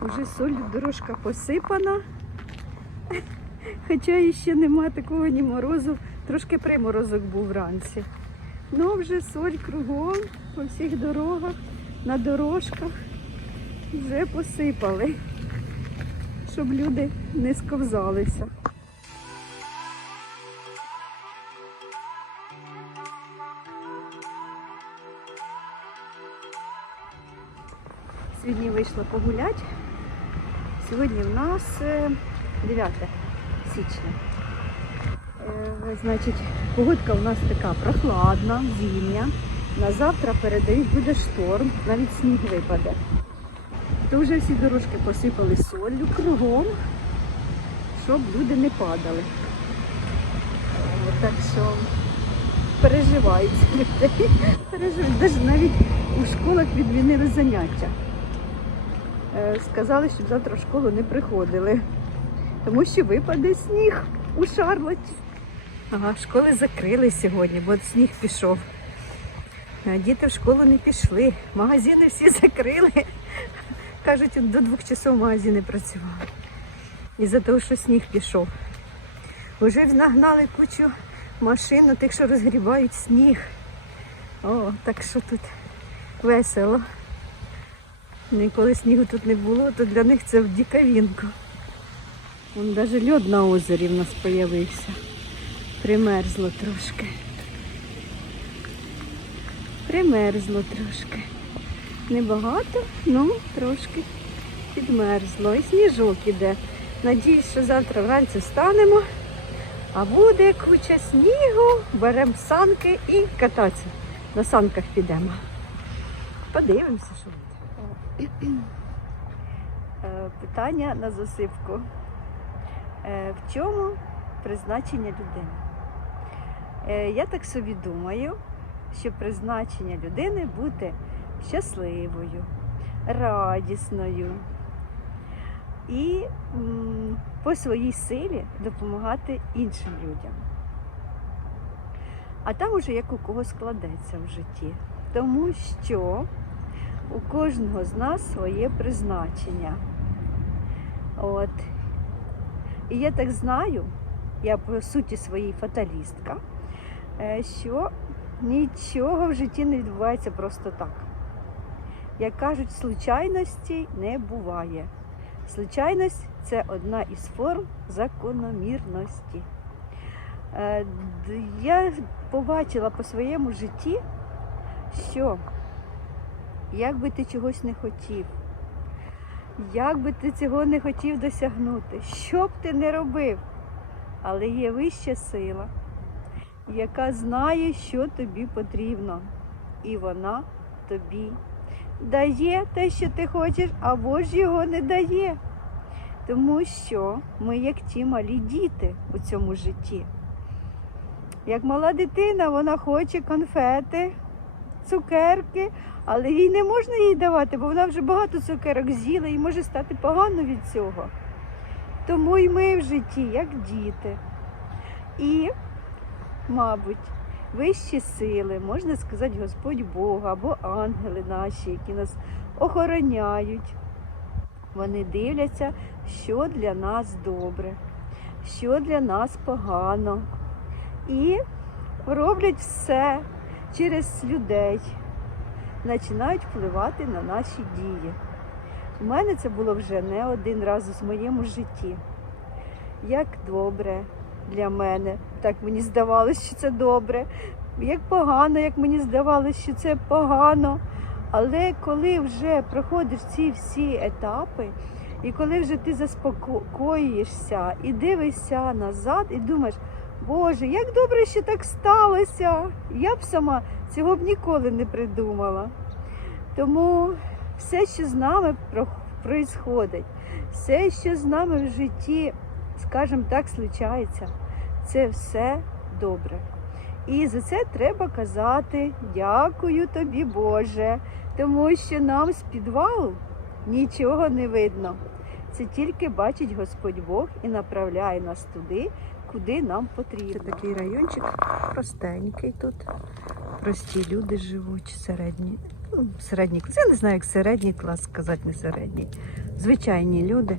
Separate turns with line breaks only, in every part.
Уже солью дорожка посипана. Хоча ще нема такого ні морозу. Трошки приморозок був вранці. Ну вже соль кругом по всіх дорогах, на дорожках вже посипали, щоб люди не сковзалися. Сьогодні вийшла погуляти. Сьогодні в нас е, 9 січня. Е, Значить, погодка у нас така прохладна, зимня. На завтра передають, буде шторм, навіть сніг випаде. То вже всі дорожки посипали солью кругом, щоб люди не падали. Так що переживають людей. Переживають. Навіть у школах відмінили заняття. Е, Сказали, щоб завтра в школу не приходили, тому що випаде сніг у Шарлоті. Ага, школи закрили сьогодні, бо сніг пішов. Діти в школу не пішли, магазини всі закрили. Кажуть, до двох часов магазини працювали. Із-за того, що сніг пішов. Уже нагнали кучу машин, тих, що розгрібають сніг. О, так що тут весело. Ніколи снігу тут не було, то для них це в дікавінку. Вон навіть льод на озері в нас з'явився. Примерзло трошки. Примерзло трошки. Небагато, ну трошки підмерзло. І сніжок іде. Надіюсь, що завтра вранці встанемо, а буде куча снігу, беремо санки і кататися. На санках підемо. Подивимося, що буде. Питання на засипку. Е, В чому призначення людини? Е, Я так собі думаю, що призначення людини бути щасливою, радісною і по своїй силі допомагати іншим людям. А там уже як у кого складеться в житті. Тому що у кожного з нас своє призначення. От. І я так знаю, я по суті своїй фаталістка, е, що нічого в житті не відбувається просто так. Як кажуть, случайностей не буває. Случайність це одна із форм закономірності. Е, Я побачила по своєму житті, що як би ти чогось не хотів, як би ти цього не хотів досягнути, що б ти не робив, але є вища сила, яка знає, що тобі потрібно, і вона тобі дає те, що ти хочеш, або ж його не дає. Тому що ми як ті малі діти у цьому житті. Як мала дитина, вона хоче конфети, цукерки, але їй не можна їй давати, бо вона вже багато цукерок з'їла і може стати погано від цього. Тому і ми в житті, як діти. І, мабуть, вищі сили, можна сказати, Господь Бог або ангели наші, які нас охороняють. Вони дивляться, що для нас добре, що для нас погано. І роблять все через людей, починають впливати на наші дії. У мене це було вже не один раз у моєму житті. Як добре для мене, так мені здавалося, що це добре. Як погано, як мені здавалося, що це погано. Але коли вже проходиш ці всі етапи, і коли вже ти заспокоїшся і дивишся назад, і думаєш, Боже, як добре, що так сталося. Я б сама цього б ніколи не придумала. Тому все, що з нами происходить, все, що з нами в житті, скажімо так, случається, це все добре. І за це треба казати дякую тобі, Боже, тому що нам з підвалу нічого не видно. Це тільки бачить Господь Бог і направляє нас туди, куди нам потрібно. Це такий райончик простенький тут. Прості люди живуть, середні. Ну, середній клас. Я не знаю, як середній клас сказати, не середній. Звичайні люди.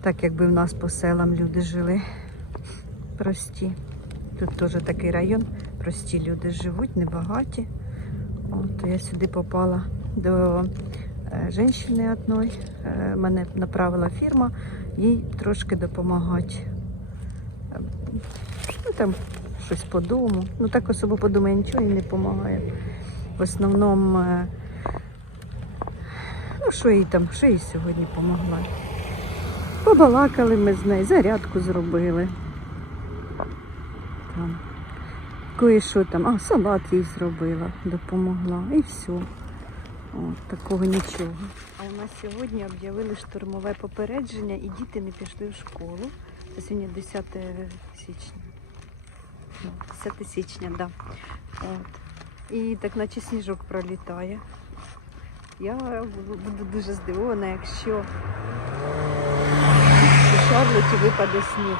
Так якби в нас по селам люди жили. Прості. Тут теж такий район. Прості люди живуть, небагаті. От я сюди попала до е, жінки одної. Е, Мене направила фірма їй трошки допомагати. Ну там щось по дому. Ну так особо по дому я нічого їй не допомагаю. В основному, е, ну що їй там, що їй сьогодні допомогла. Побалакали ми з нею, зарядку зробили. Там. Кое-що там, а салат їй зробила, допомогла і все. От, такого нічого. А у нас сьогодні об'явили штурмове попередження і діти не пішли в школу. Сьогодні 10 січня. Ну, 10 січня, так. Да. От. І так наче сніжок пролітає. Я буду дуже здивована, якщо у Шарлоті випаде сніг.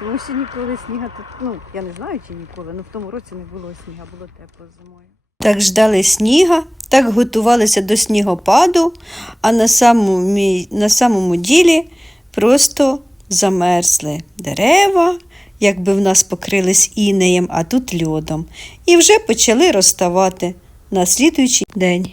Тому що ніколи сніга тут, ну я не знаю чи ніколи, але в тому році не було сніга, було тепло зимою.
Так ждали сніга, так готувалися до снігопаду, а на самому, на самому ділі просто замерзли дерева, якби в нас покрились інеєм, а тут льодом, і вже почали розставати на слідуючий день.